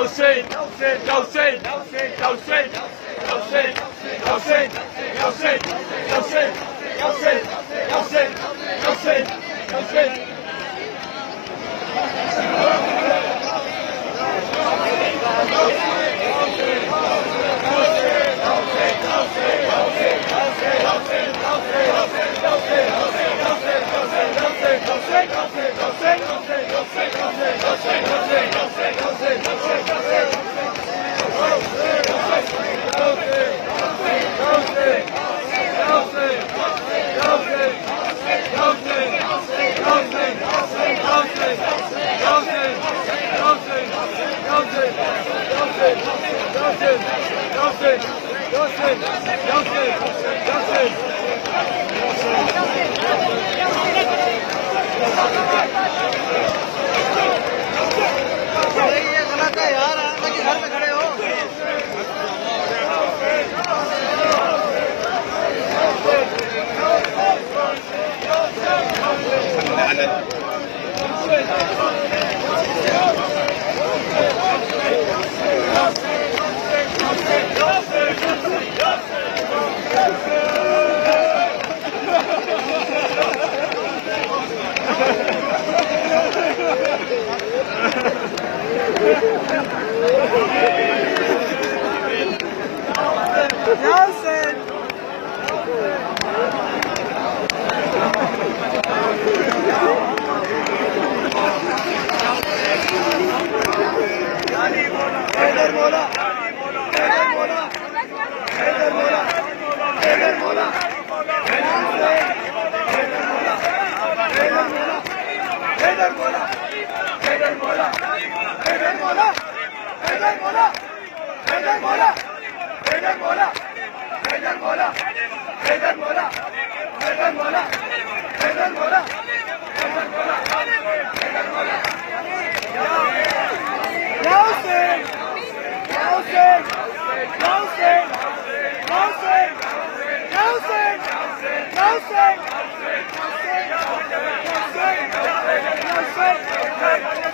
Nelson, Nelson, Nelson, Nelson, Nelson, Nelson, Nelson, Nelson, Nelson, Nelson, Nelson. ये गलत है यार, आगे घर पे खड़े हो। Nelson! Header bola! Header bola! Header bola! Header bola! Header bola! Header bola! Header bola! Header bola! Header bola! Header bola! Header bola! Header bola! Header bola! Header bola! Header bola! Header bola! Nelson! Nelson! Nelson! Nelson! Nelson! Nelson! Nelson! Nelson!